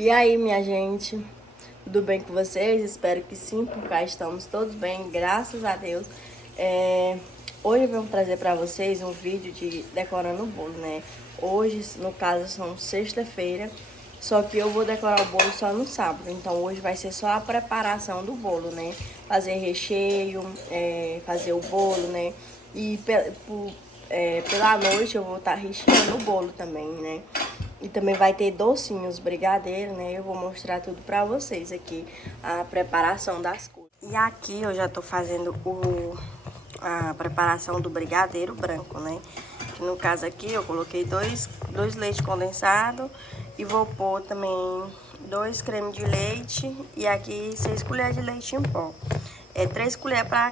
E aí, minha gente, tudo bem com vocês? Espero que sim, por cá estamos todos bem, graças a Deus. Hoje eu vou trazer pra vocês um vídeo de decorando o bolo, né? Hoje, no caso, são sexta-feira, só que eu vou decorar o bolo só no sábado. Então hoje vai ser só a preparação do bolo, né? Fazer recheio, fazer o bolo, né? E pela noite eu vou estar recheando o bolo também, né? E também vai ter docinhos, brigadeiro, né? Eu vou mostrar tudo pra vocês aqui, a preparação das coisas. E aqui eu já tô fazendo a preparação do brigadeiro branco, né? Que no caso aqui eu coloquei dois leite condensado e vou pôr também 2 cremes de leite e aqui 6 colheres de leite em pó. 3 colheres para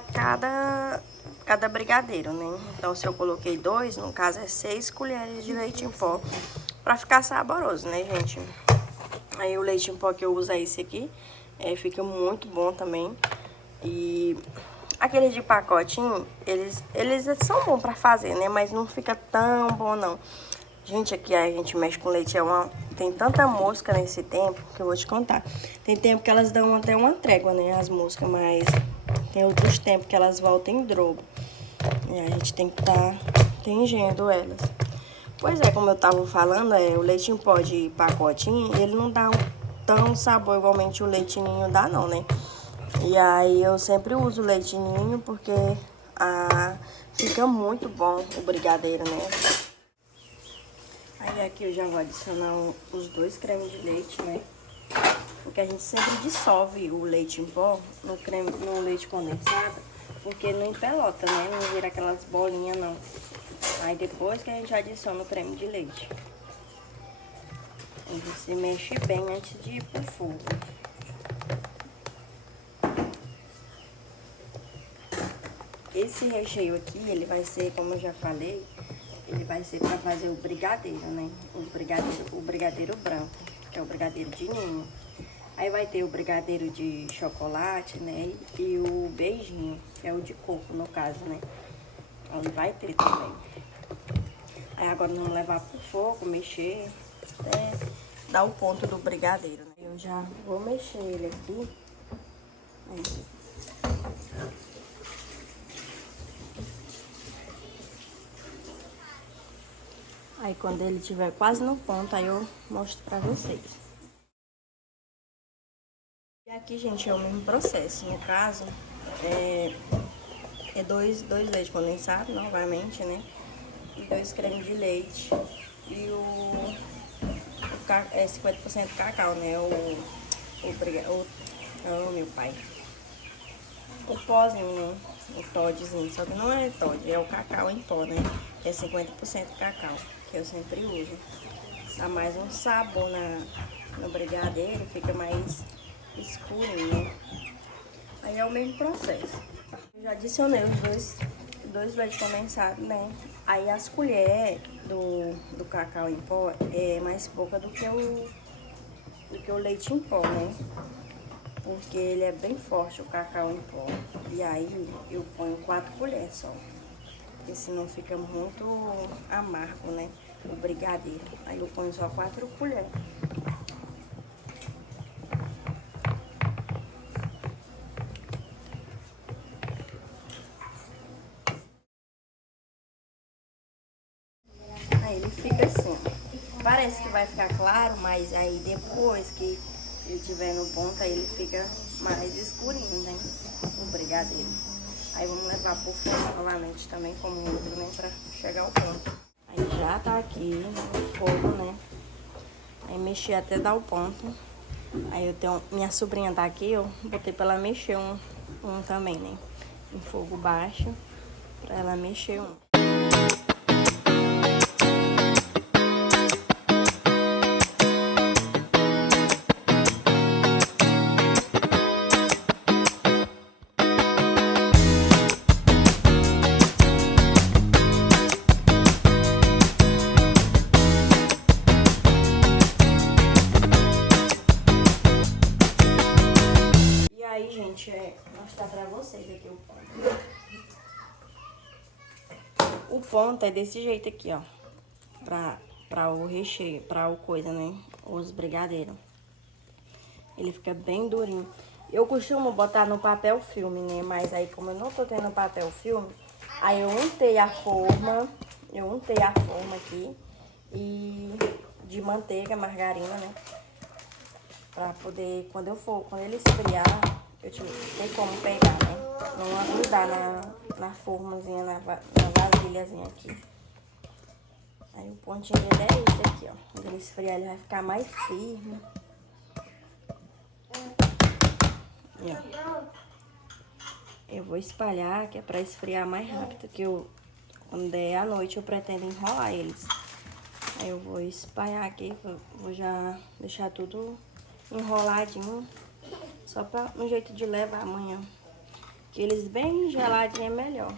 cada brigadeiro, né? Então se eu coloquei 2, no caso é 6 colheres de leite em pó. Pra ficar saboroso, né, gente? Aí o leite em pó que eu uso é esse aqui. Fica muito bom também. E aqueles de pacotinho, eles são bons pra fazer, né? Mas não fica tão bom, não. Gente, aqui a gente mexe com leite. Tem tanta mosca nesse tempo que eu vou te contar. Tem tempo que elas dão até uma trégua, né? As moscas, mas tem outros tempos que elas voltam em drobo. E a gente tem que estar tingendo elas. Pois é, como eu tava falando, o leite em pó de pacotinho, ele não dá tão sabor igualmente o leite ninho dá não, né? E aí eu sempre uso o leite ninho porque fica muito bom o brigadeiro, né? Aí aqui eu já vou adicionar os 2 cremes de leite, né? Porque a gente sempre dissolve o leite em pó no leite condensado, porque não empelota, né? Não vira aquelas bolinhas, não. Aí depois que a gente adiciona o creme de leite, você mexe bem antes de ir pro fogo. Esse recheio aqui, ele vai ser, como eu já falei, ele vai ser para fazer o brigadeiro, né? O brigadeiro branco, que é o brigadeiro de ninho. Aí vai ter o brigadeiro de chocolate, né? E o beijinho, que é o de coco, no caso, né? Aí vai ter também. Aí agora nós vamos levar pro fogo, mexer, até dar o ponto do brigadeiro, né? Eu já vou mexer ele aqui. Aí quando ele estiver quase no ponto, aí eu mostro pra vocês. E aqui, gente, é o mesmo processo. No caso, dois leite condensado, novamente, né? E 2 cremes de leite. E o 50% cacau, né? Meu pai. O pozinho, né? O Toddzinho. Só que não é Todd, é o cacau em pó, né? É 50% cacau, que eu sempre uso. Dá mais um sabor no brigadeiro, fica mais escurinho. Aí é o mesmo processo. Eu já adicionei os dois leite condensado, né? Aí as colheres do cacau em pó é mais pouca do que o leite em pó, né? Porque ele é bem forte, o cacau em pó. E aí eu ponho 4 colheres só. Porque senão fica muito amargo, né? O brigadeiro. Aí eu ponho só 4 colheres. Aí ele fica assim, ó. Parece que vai ficar claro, mas aí depois que ele estiver no ponto, aí ele fica mais escurinho, né? O brigadeiro. Aí vamos levar pro fogo novamente também, como outro, né? Pra chegar ao ponto. Aí já tá aqui no fogo, né? Aí mexi até dar o ponto. Aí eu tenho... Minha sobrinha tá aqui, eu botei pra ela mexer um também, né? Em fogo baixo, pra ela mexer um. Aí, gente, vou mostrar pra vocês aqui o ponto. O ponto é desse jeito aqui, ó. Pra o recheio, pra o coisa, né? Os brigadeiros. Ele fica bem durinho. Eu costumo botar no papel filme, né? Mas aí como eu não tô tendo papel filme, aí eu untei a forma. Eu untei a forma aqui. E de manteiga, margarina, né? Pra poder, quando ele esfriar, eu ter como pegar, né? Não grudar na formazinha, na vasilhazinha aqui. Aí o pontinho dele é esse aqui, ó. Quando ele esfriar, ele vai ficar mais firme. E, ó. Eu vou espalhar, que é pra esfriar mais rápido, que quando der à noite eu pretendo enrolar eles. Aí eu vou espalhar aqui, vou já deixar tudo enroladinho, só pra um jeito de levar amanhã. Que eles bem geladinhos é melhor.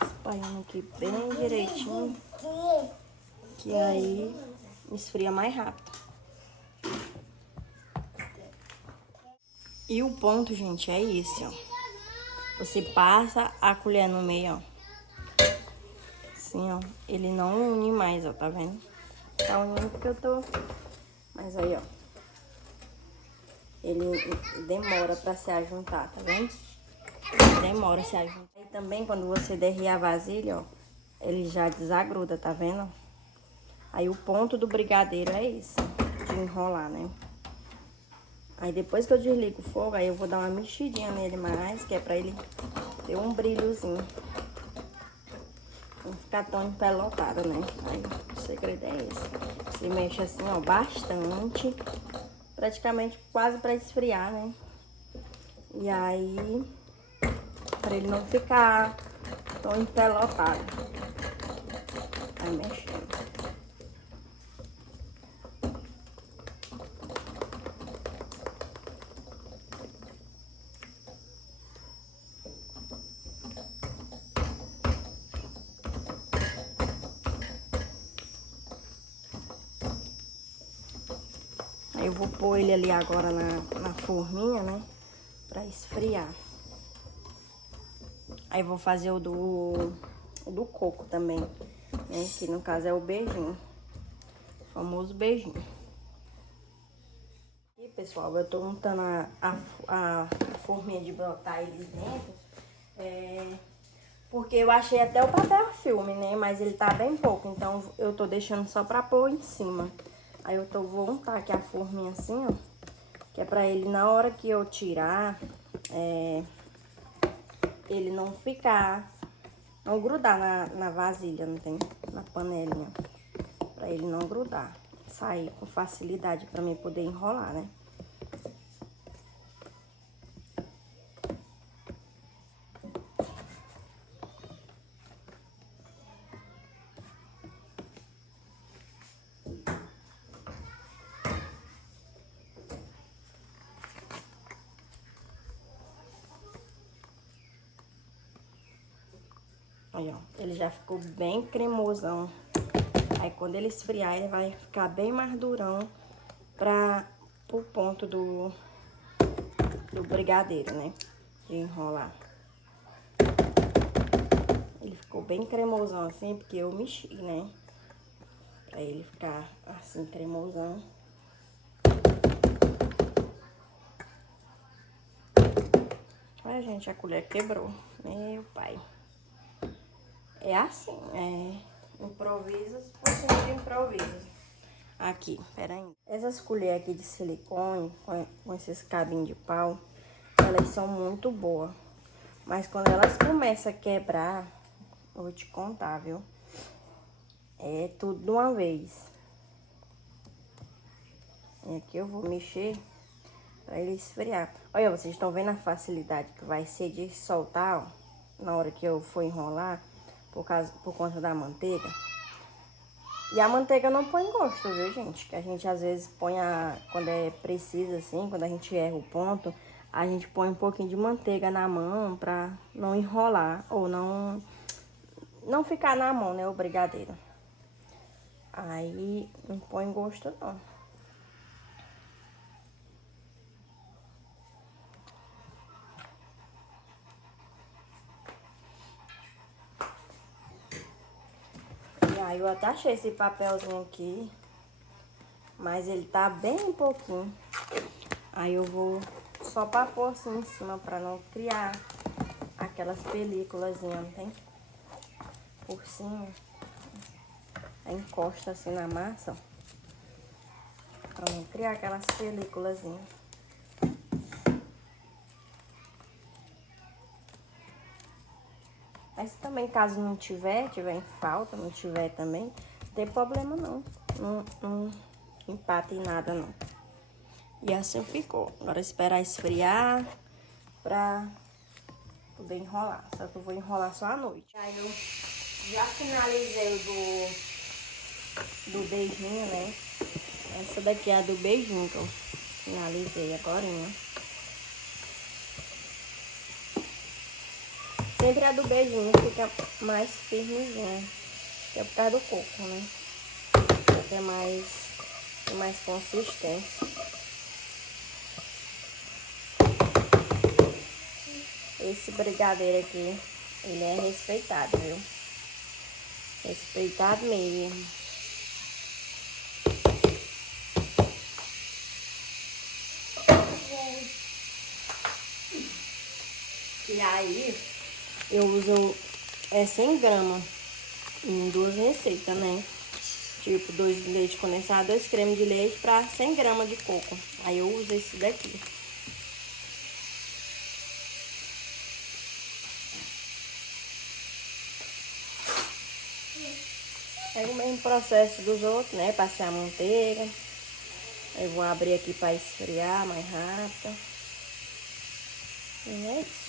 Espalhando aqui bem direitinho, que aí esfria mais rápido. E o ponto, gente, é esse, ó. Você passa a colher no meio, ó. Assim, ó. Ele não une mais, ó, tá vendo? Tá unindo porque eu tô... Mas aí, ó. Ele demora pra se ajuntar, tá vendo? Demora se ajuntar. E também quando você derreter a vasilha, ó, ele já desagruda, tá vendo? Aí o ponto do brigadeiro é esse, de enrolar, né? Aí depois que eu desligo o fogo, aí eu vou dar uma mexidinha nele mais, que é pra ele ter um brilhozinho. Não ficar tão empelotado, né? Aí o segredo é esse. Você mexe assim, ó, bastante. Praticamente quase pra esfriar, né? E aí, pra ele não ficar tão empelotado. Vai mexendo. Aí eu vou pôr ele ali agora na forminha, né? Pra esfriar. Aí eu vou fazer o do coco também, né? Que no caso é o beijinho. O famoso beijinho. E pessoal, eu tô untando a forminha de botar eles dentro. Porque eu achei até o papel filme, né? Mas ele tá bem pouco, então eu tô deixando só pra pôr em cima. Aí eu vou untar aqui a forminha assim, ó. Que é pra ele, na hora que eu tirar, ele não ficar, não grudar na vasilha, não tem? Na panelinha. Pra ele não grudar. Sair com facilidade pra mim poder enrolar, né? Aí, ó, ele já ficou bem cremosão. Aí, quando ele esfriar, ele vai ficar bem mais durão pro ponto do brigadeiro, né? De enrolar. Ele ficou bem cremosão assim, porque eu mexi, né? Pra ele ficar assim, cremosão. Ai, gente, a colher quebrou. Meu pai. É assim, improvisos por cima de improvisos. Aqui, peraí. Essas colheres aqui de silicone, com esses cabinhos de pau, elas são muito boas. Mas quando elas começam a quebrar, eu vou te contar, viu? É tudo de uma vez. E aqui eu vou mexer pra ele esfriar. Olha, vocês estão vendo a facilidade que vai ser de soltar, ó, na hora que eu for enrolar, por conta da manteiga. E a manteiga não põe gosto, viu, gente? Que a gente às vezes põe quando é preciso, assim, quando a gente erra o ponto, a gente põe um pouquinho de manteiga na mão pra não enrolar ou não ficar na mão, né, o brigadeiro. Aí não põe gosto, não. E aí eu até achei esse papelzinho aqui. mas ele tá bem pouquinho. Aí eu vou só pra pôr assim em cima, pra não criar aquelas películas, não tem? Por cima. Aí encosta assim na massa, ó, pra não criar aquelas películas. Mas também, caso não tiver em falta, não tiver também, não tem problema não. Não empata em nada não. E assim ficou. Agora esperar esfriar pra poder enrolar. Só que eu vou enrolar só à noite. Aí eu já finalizei do beijinho, né? Essa daqui é a do beijinho que eu finalizei agorinha. Sempre a do beijinho fica mais firmezinha. Que é por causa do coco, né? É mais consistente. Esse brigadeiro aqui, ele é respeitado, viu? Respeitado mesmo. E aí, eu uso 100 gramas em 2 receitas, né? Tipo, 2 leite condensado, 2 cremes de leite para 100 gramas de coco. Aí eu uso esse daqui. É o mesmo processo dos outros, né? Passei a manteiga. Eu vou abrir aqui para esfriar mais rápido. E é isso.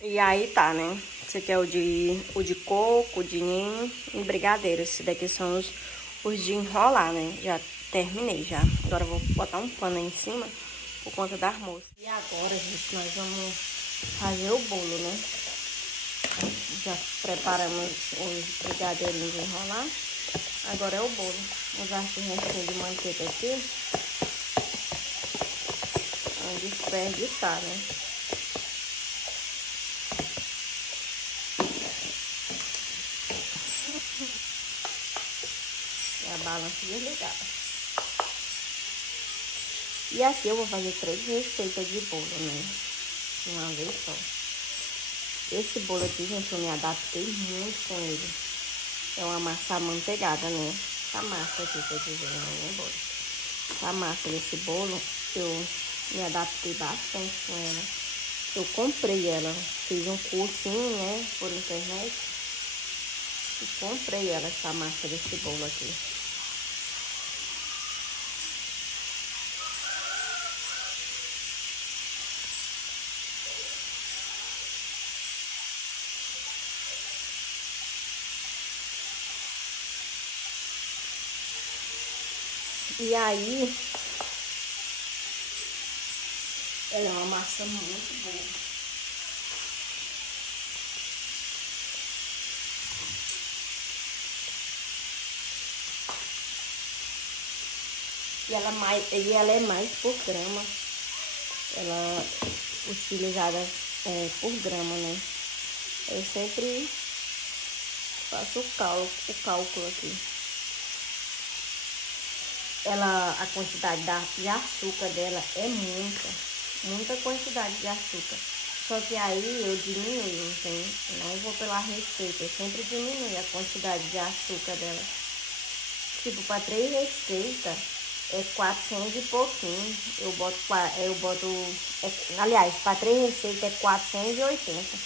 E aí tá, né? Esse aqui é o de coco, o de ninho e brigadeiro. Esses daqui são os de enrolar, né? Já terminei já. Agora eu vou botar um pano aí em cima por conta das moças. E agora, gente, nós vamos fazer o bolo, né? Já preparamos os brigadeirinhos de enrolar. Agora é o bolo. Vou usar esse restinho de manteiga aqui. Não desperdiçar, né? E a balança desligada. E aqui eu vou fazer 3 receitas de bolo, né? De uma vez só. Esse bolo aqui, gente, eu me adaptei muito com ele. É uma massa amanteigada, né? Essa massa aqui, quer dizer, não é bolo. Essa massa desse bolo, eu me adaptei bastante com ela. Eu comprei ela, fiz um cursinho, né, por internet. E comprei ela, essa massa desse bolo aqui. E aí, ela é uma massa muito boa. E ela é mais por grama. Ela utilizada por grama, né? Eu sempre faço o cálculo aqui. A quantidade de açúcar dela é muita quantidade de açúcar. Só que aí eu diminuo, entende? Não vou pela receita, eu sempre diminuo a quantidade de açúcar dela. Tipo, para 3 receitas é 400 e pouquinho. Aliás, para 3 receitas é 480.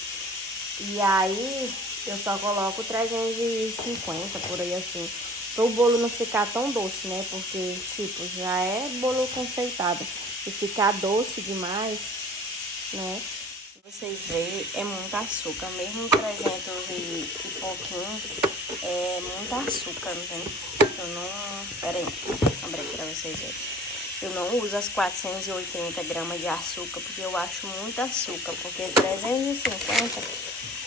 E aí eu só coloco 350 por aí assim. Para o bolo não ficar tão doce, né? Porque, tipo, já é bolo conceitado. E ficar doce demais, né? Vocês veem, é muito açúcar. Mesmo 300 e pouquinho, é muito açúcar, não tem? Eu não... Pera aí, abri aqui pra vocês verem. Eu não uso as 480 gramas de açúcar, porque eu acho muito açúcar. Porque 350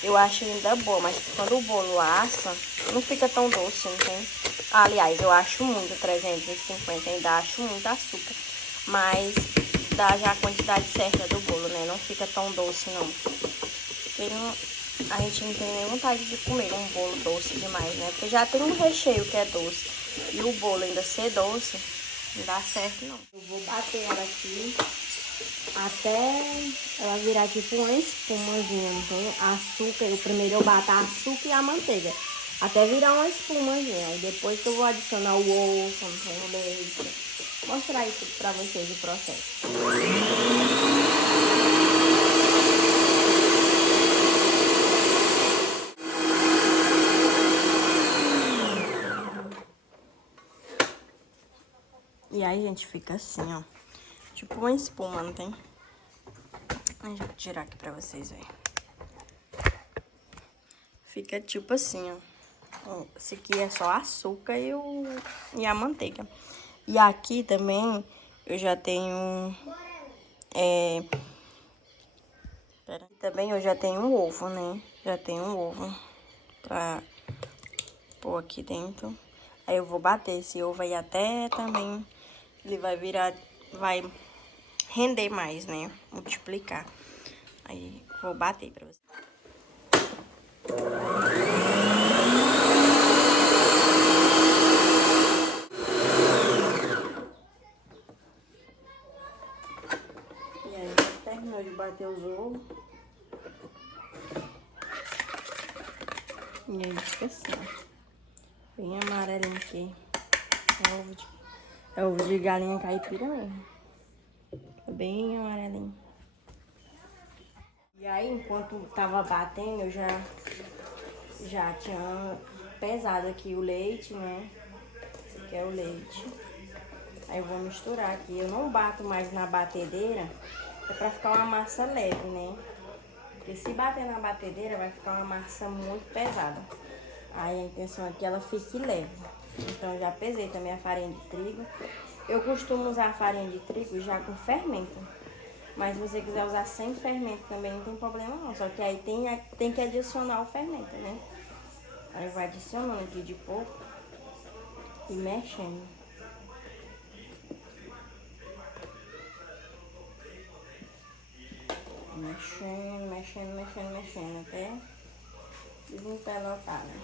eu acho ainda boa, mas quando o bolo assa, não fica tão doce, não tem? Aliás, eu acho muito 350, ainda acho muito açúcar. Mas dá já a quantidade certa do bolo, né? Não fica tão doce, não. Porque a gente não tem nem vontade de comer um bolo doce demais, né? Porque já tem um recheio que é doce. e o bolo ainda ser doce, não dá certo não. Eu vou bater ela aqui até ela virar tipo uma espumazinha, não tem? Açúcar, primeiro eu bato açúcar e a manteiga, até virar uma espumazinha. Aí depois que eu vou adicionar o ovo, não tem, o leite. Vou mostrar isso pra vocês o processo. E aí, gente, fica assim, ó. Tipo uma espuma, não tem? Deixa eu tirar aqui pra vocês verem. Fica tipo assim, ó. Esse aqui é só açúcar e a manteiga. E aqui também eu já tenho... Também eu já tenho um ovo, né? Já tenho um ovo pra pôr aqui dentro. Aí eu vou bater esse ovo aí até também... Ele vai virar... Vai render mais, né? Multiplicar. Aí vou bater pra vocês. E aí, já terminou de bater os ovos. E aí fica assim, ó. Bem amarelinho aqui. É ovo de galinha caipira mesmo. Fica bem amarelinho. E aí, enquanto tava batendo, eu já tinha pesado aqui o leite, né? Esse aqui é o leite. Aí eu vou misturar aqui. Eu não bato mais na batedeira, é pra ficar uma massa leve, né? Porque se bater na batedeira, vai ficar uma massa muito pesada. Aí a intenção é que ela fique leve. Então, eu já pesei também a farinha de trigo. Eu costumo usar a farinha de trigo já com fermento. Mas se você quiser usar sem fermento também não tem problema não. Só que aí tem que adicionar o fermento, né? Aí vai adicionando aqui de pouco e mexendo. Mexendo até desempelotar, né?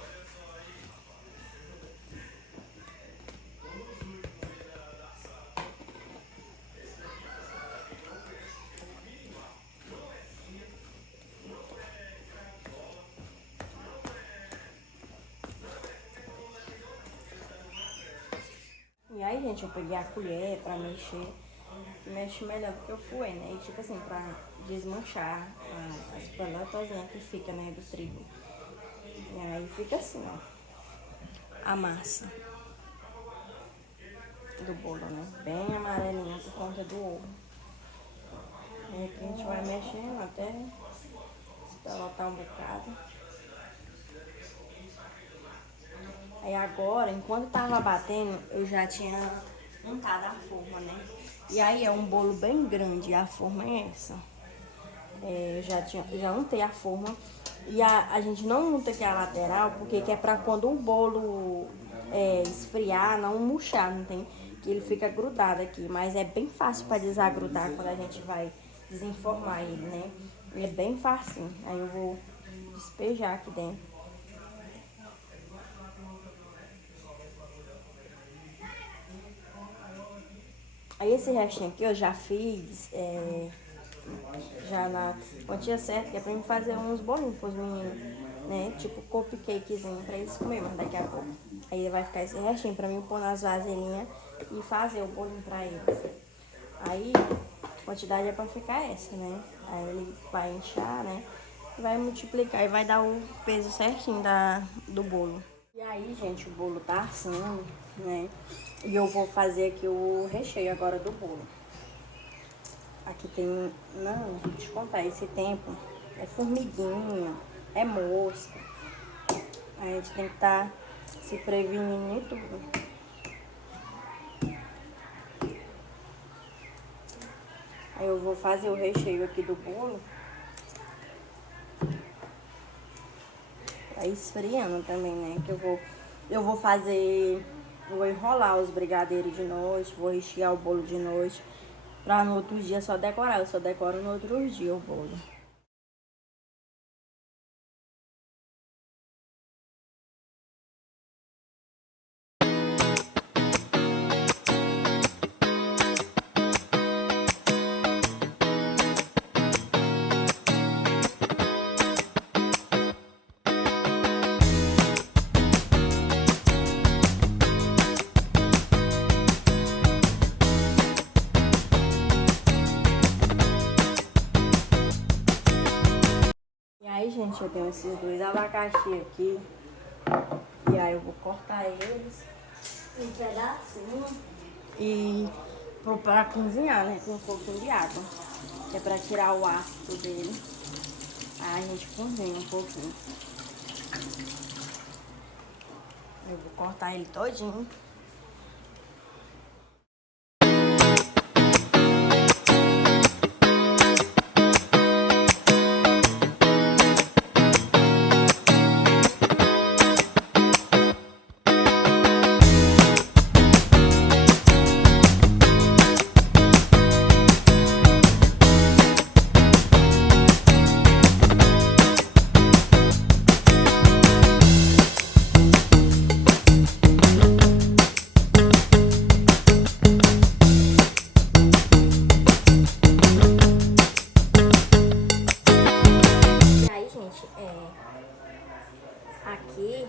E aí, gente, eu peguei a colher pra mexer. Mexe melhor do que o fouet, né? E tipo assim, pra desmanchar as pelotas que fica, né, do trigo. E aí fica assim, ó. A massa do bolo, né? Bem amarelinha por conta do ovo. Aí aqui a gente vai mexendo até espelotar um bocado. Aí agora, enquanto tava batendo, eu já tinha montado a forma, né? E aí é um bolo bem grande, a forma é essa. Eu já untei a forma. E a gente não unta aqui a lateral, porque que é pra quando o bolo esfriar, não murchar, não tem? Que ele fica grudado aqui. Mas é bem fácil pra desagrudar quando a gente vai desenformar ele, né? É bem facinho. Aí eu vou despejar aqui dentro. Aí esse restinho aqui eu já fiz já na quantia certa, que é pra mim fazer uns bolinhos pros meninos, né? Tipo cupcakezinho pra eles comerem, mas daqui a pouco. Aí vai ficar esse restinho pra mim pôr nas vasilhinhas e fazer o bolinho pra eles. Aí a quantidade é pra ficar essa, né? Aí ele vai inchar, né? Vai multiplicar e vai dar o peso certinho do bolo. E aí, gente, o bolo tá assando, né? E eu vou fazer aqui o recheio agora do bolo. Aqui tem... Não, deixa eu contar, esse tempo é formiguinha, é mosca. Aí a gente tem que estar se prevenindo e tudo. Aí eu vou fazer o recheio aqui do bolo. Tá esfriando também, né? Que eu vou fazer... Vou enrolar os brigadeiros de noite, vou rechear o bolo de noite. Pra no outro dia só decorar. Eu só decoro no outro dia o bolo. gente, eu tenho esses 2 abacaxi aqui. E aí eu vou cortar eles em pedacinhos e vou para cozinhar, né? Com um pouquinho de água. Que é para tirar o ácido dele. Aí a gente cozinha um pouquinho. Eu vou cortar ele todinho. Aqui,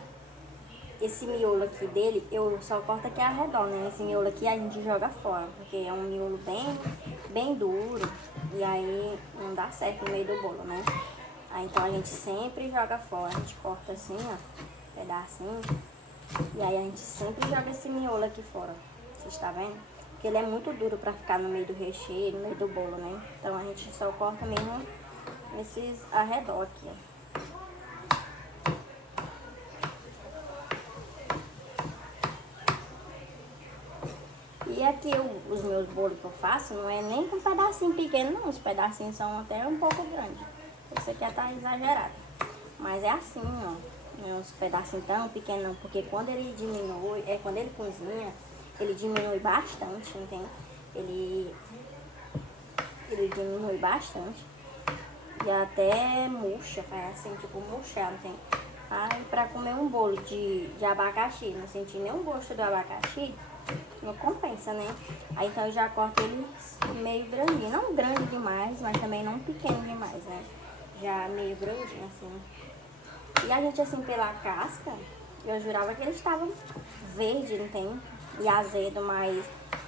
esse miolo aqui dele, eu só corto aqui a redonda, né? Esse miolo aqui a gente joga fora, porque é um miolo bem duro, e aí não dá certo no meio do bolo, né? Aí então a gente sempre joga fora, a gente corta assim, ó, pedacinho, e aí a gente sempre joga esse miolo aqui fora, vocês estão vendo? Porque ele é muito duro pra ficar no meio do recheio, no meio do bolo, né? Então a gente só corta mesmo esses arredor aqui, ó. E aqui os meus bolos que eu faço não é nem com pedacinho pequeno, não. Os pedacinhos são até um pouco grandes. Esse aqui tá exagerado. Mas é assim, ó. Os pedacinhos tão pequenos não. Porque quando ele diminui, quando ele cozinha, ele diminui bastante, entende? Ele diminui bastante. E até murcha, faz assim, tipo murchar, entende? Aí pra comer um bolo de abacaxi, não sentir nenhum gosto do abacaxi, não compensa, né? Aí então eu já corto ele meio grandinho. Não grande demais, mas também não pequeno demais, né? Já meio grandinho, assim. E a gente, assim, pela casca, eu jurava que eles estavam verde, não tem? E azedo, mas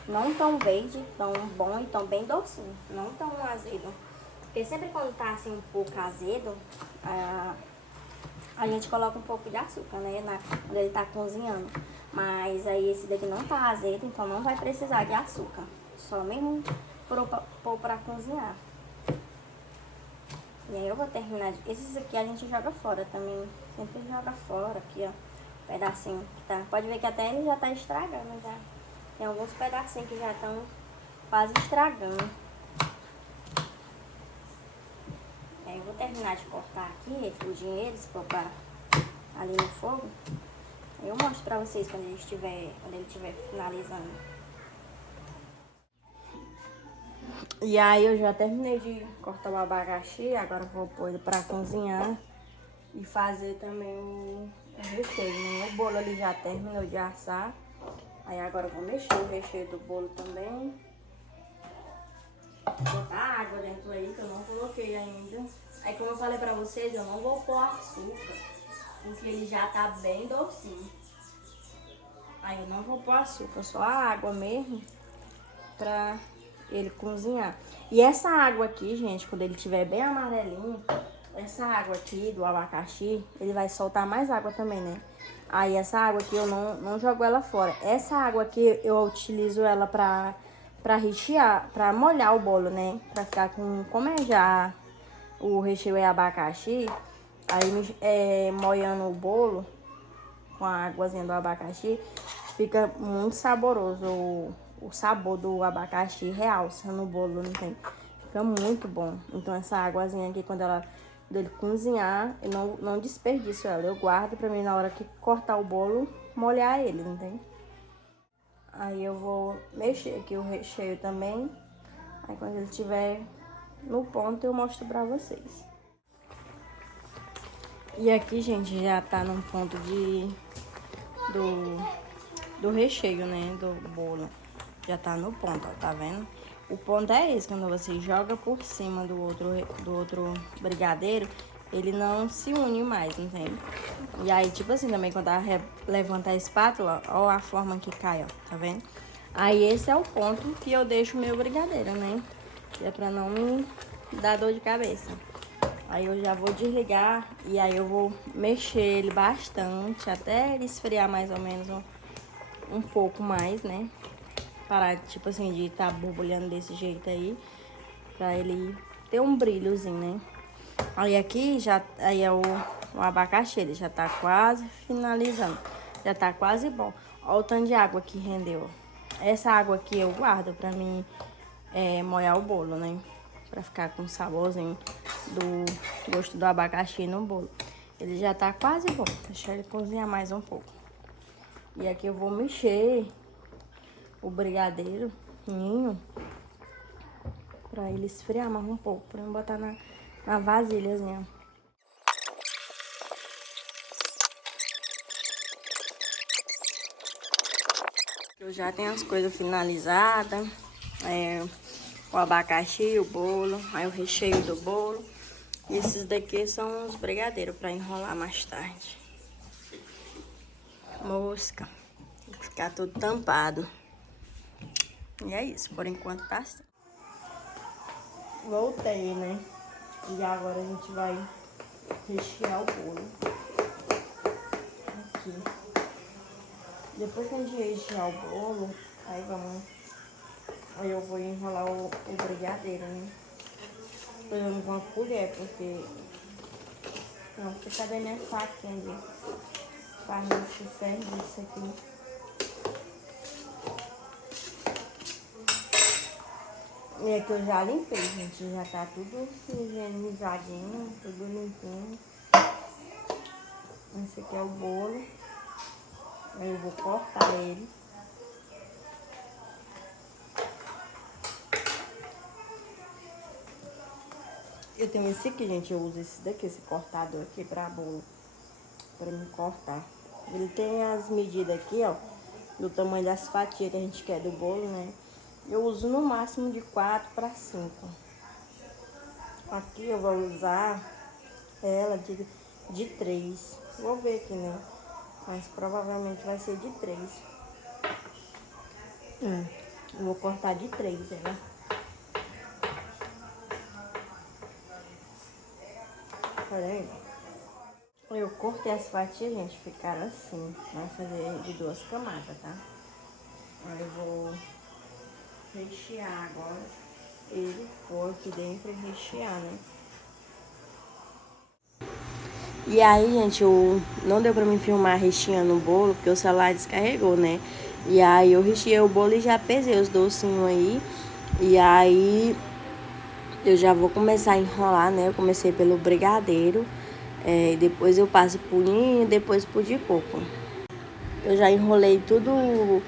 não tão verde, tão bom e tão bem docinho. Não tão azedo. Porque sempre quando tá, assim, um pouco azedo, a gente coloca um pouco de açúcar, né? Quando ele tá cozinhando. Mas aí esse daqui não tá azedo, então não vai precisar de açúcar. Só mesmo pôr pra cozinhar. E aí eu vou terminar. Esses aqui a gente joga fora também. Sempre joga fora aqui, ó. Pedacinho que tá. Pode ver que até ele já tá estragando já. Tem alguns pedacinhos que já estão quase estragando. Aí eu vou terminar de cortar aqui, refugir eles, pôr ali no fogo. Eu mostro pra vocês quando ele estiver finalizando. E aí eu já terminei de cortar o abacaxi, agora eu vou pôr ele pra cozinhar e fazer também o recheio, né? O bolo ali já terminou de assar. Aí agora eu vou mexer o recheio do bolo também. Vou botar água dentro aí, que eu não coloquei ainda. Aí como eu falei pra vocês, eu não vou pôr açúcar, porque ele já tá bem docinho. Aí eu não vou pôr açúcar, só a água mesmo, pra ele cozinhar. E essa água aqui, gente, quando ele tiver bem amarelinho, essa água aqui do abacaxi, ele vai soltar mais água também, né? Aí essa água aqui eu não jogo ela fora. Essa água aqui eu utilizo ela pra rechear, pra molhar o bolo, né? Pra ficar com, como é já o recheio é abacaxi, aí molhando o bolo com a águazinha do abacaxi, fica muito saboroso o sabor do abacaxi realça no bolo, não tem? Fica muito bom. Então essa águazinha aqui, quando ele cozinhar, eu não desperdiço ela. Eu guardo pra mim na hora que cortar o bolo, molhar ele, não tem? Aí eu vou mexer aqui o recheio também. Aí quando ele estiver no ponto, eu mostro pra vocês. E aqui, gente, já tá no ponto do recheio, né? Do bolo. Já tá no ponto, ó, tá vendo? O ponto é esse, quando você joga por cima do outro brigadeiro, ele não se une mais, entende? E aí, tipo assim, também quando levanta a espátula, ó a forma que cai, ó, tá vendo? Aí esse é o ponto que eu deixo o meu brigadeiro, né? Que é pra não me dar dor de cabeça. Aí eu já vou desligar e aí eu vou mexer ele bastante até ele esfriar mais ou menos um pouco mais, né? Parar, tipo assim, de estar borbulhando desse jeito aí, pra ele ter um brilhozinho, né? Aí aqui já aí é o abacaxi, ele já tá quase finalizando. Já tá quase bom. Olha o tanto de água que rendeu. Essa água aqui eu guardo pra mim molhar o bolo, né? Pra ficar com o saborzinho do gosto do abacaxi no bolo. Ele já tá quase bom. Deixa ele cozinhar mais um pouco. E aqui eu vou mexer o brigadeiro ninho pra ele esfriar mais um pouco. Pra eu botar na vasilhazinha. Eu já tenho as coisas finalizadas. O abacaxi, o bolo, aí o recheio do bolo. E esses daqui são os brigadeiros para enrolar mais tarde. Mosca. Tem que ficar tudo tampado. E é isso, por enquanto tá assim. Voltei, né? E agora a gente vai rechear o bolo. Aqui. Depois que a gente rechear o bolo, aí eu vou enrolar o brigadeiro, né? Usando com uma colher, porque não, você cadê minha faquinha de fazer esse serviço aqui? E aqui eu já limpei, gente, já tá tudo higienizadinho, tudo limpinho. Esse aqui é o bolo, aí eu vou cortar ele. Eu tenho esse aqui, gente, eu uso esse daqui, esse cortador aqui pra bolo, pra me cortar. Ele tem as medidas aqui, ó, do tamanho das fatias que a gente quer do bolo, né? Eu uso no máximo de 4 para 5. Aqui eu vou usar ela de 3. Vou ver aqui, né? Mas provavelmente vai ser de 3. Eu vou cortar de 3, né? Olha aí. Eu cortei as fatias, gente, ficaram assim. Vai fazer de 2 camadas, tá? Aí eu vou rechear agora ele, pôr aqui dentro e rechear, né? E aí, gente, não deu pra me filmar recheando o bolo, porque o celular descarregou, né? E aí eu recheei o bolo e já pesei os docinhos aí. E aí eu já vou começar a enrolar, né? Eu comecei pelo brigadeiro, depois eu passo pro ninho e depois pro de coco. Eu já enrolei tudo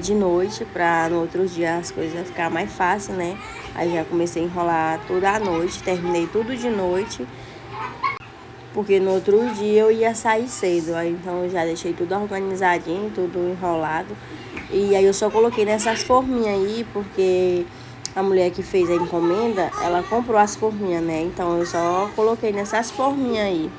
de noite, pra no outro dia as coisas ficar mais fácil, né? Aí já comecei a enrolar tudo à noite, terminei tudo de noite, porque no outro dia eu ia sair cedo. Aí então eu já deixei tudo organizadinho, tudo enrolado. E aí eu só coloquei nessas forminhas aí, porque a mulher que fez a encomenda, ela comprou as forminhas, né? Então eu só coloquei nessas forminhas aí.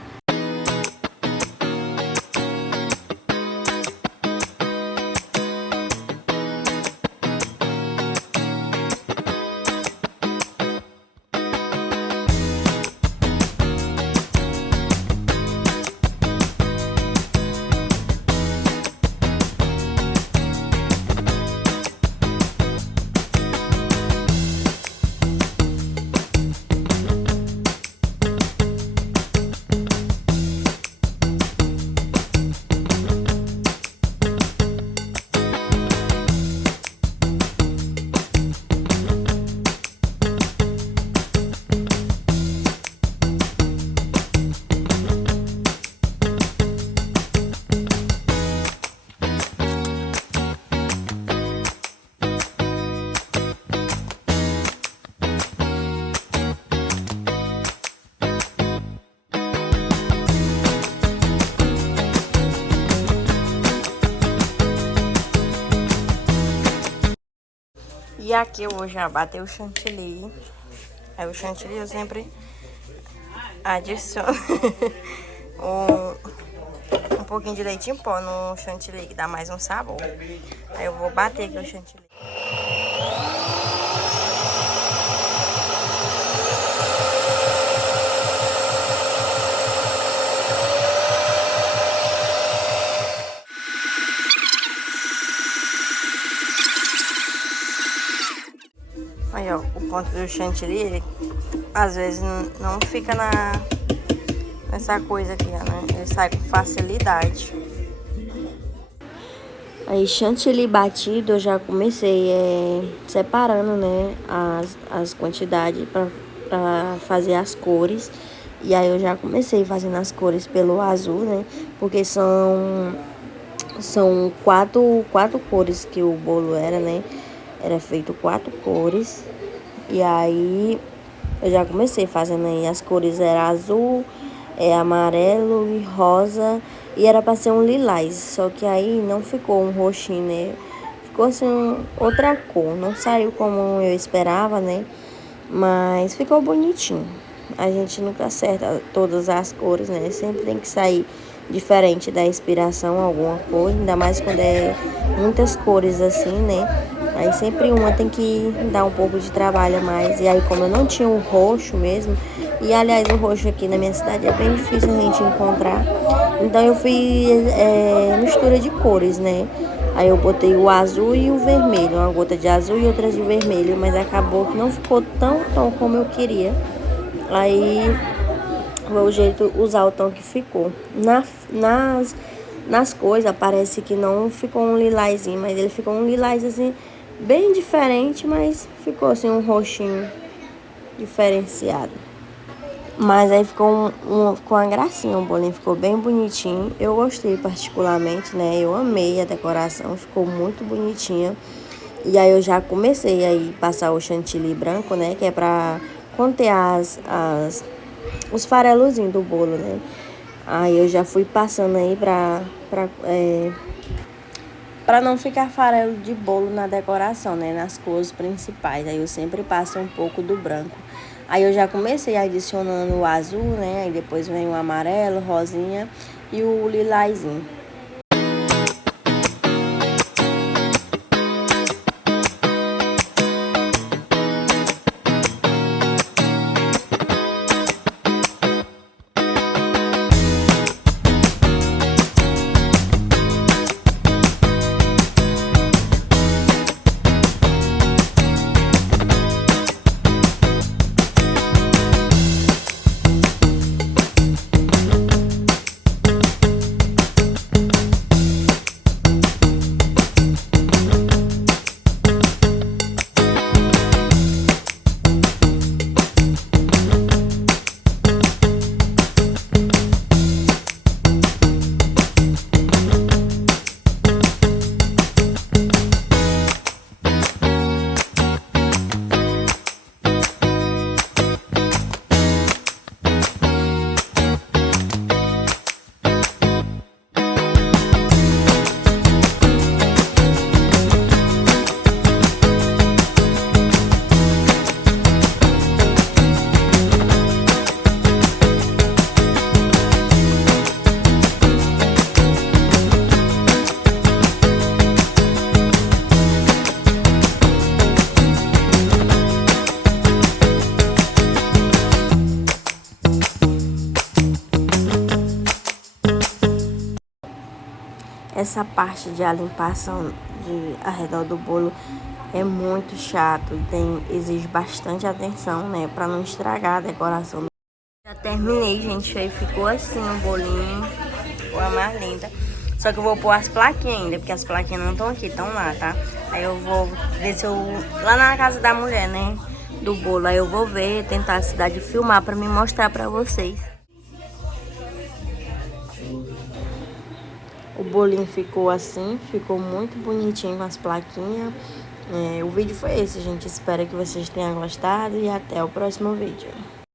E aqui eu vou já bater o chantilly. Aí o chantilly eu sempre adiciono um pouquinho de leite em pó no chantilly, que dá mais um sabor. Aí eu vou bater aqui o chantilly. Aí, ó, o ponto do chantilly, ele, às vezes não fica nessa coisa aqui, ó, né? Ele sai com facilidade. Aí, chantilly batido, eu já comecei separando, né, as quantidades para fazer as cores. E aí, eu já comecei fazendo as cores pelo azul, né, porque são quatro cores que o bolo era, né, era feito 4 cores. E aí, eu já comecei fazendo aí, as cores era azul, amarelo e rosa, e era para ser um lilás, só que aí não ficou um roxinho, né? Ficou assim outra cor, não saiu como eu esperava, né? Mas ficou bonitinho. A gente nunca acerta todas as cores, né? Sempre tem que sair diferente da inspiração alguma cor, ainda mais quando é muitas cores assim, né? Aí sempre uma tem que dar um pouco de trabalho a mais. E aí, como eu não tinha o roxo mesmo, e aliás, o roxo aqui na minha cidade é bem difícil a gente encontrar, então eu fiz mistura de cores, né? Aí eu botei o azul e o vermelho, uma gota de azul e outra de vermelho, mas acabou que não ficou tão como eu queria. Aí foi o jeito, usar o tom que ficou. Nas coisas parece que não ficou um lilazinho, mas ele ficou um lilás assim, bem diferente, mas ficou assim um roxinho diferenciado. Mas aí ficou com uma gracinha, o bolinho ficou bem bonitinho. Eu gostei particularmente, né? Eu amei a decoração, ficou muito bonitinha. E aí eu já comecei aí passar o chantilly branco, né? Que é pra conter os farelozinhos do bolo, né? Aí eu já fui passando aí pra não ficar farelo de bolo na decoração, né? Nas cores principais. Aí eu sempre passo um pouco do branco. Aí eu já comecei adicionando o azul, né? Aí depois vem o amarelo, rosinha e o lilazinho. Essa parte de a limpação ao redor do bolo é muito chato e exige bastante atenção, né? Pra não estragar a decoração. Já terminei, gente. Aí ficou assim o bolinho. Ficou a mais linda. Só que eu vou pôr as plaquinhas ainda, porque as plaquinhas não estão aqui, estão lá, tá? Aí eu vou ver se eu... Lá na casa da mulher, né? Do bolo. Aí eu vou ver, tentar a cidade filmar pra me mostrar pra vocês. O bolinho ficou assim, ficou muito bonitinho com as plaquinhas. O vídeo foi esse, gente. Espero que vocês tenham gostado e até o próximo vídeo.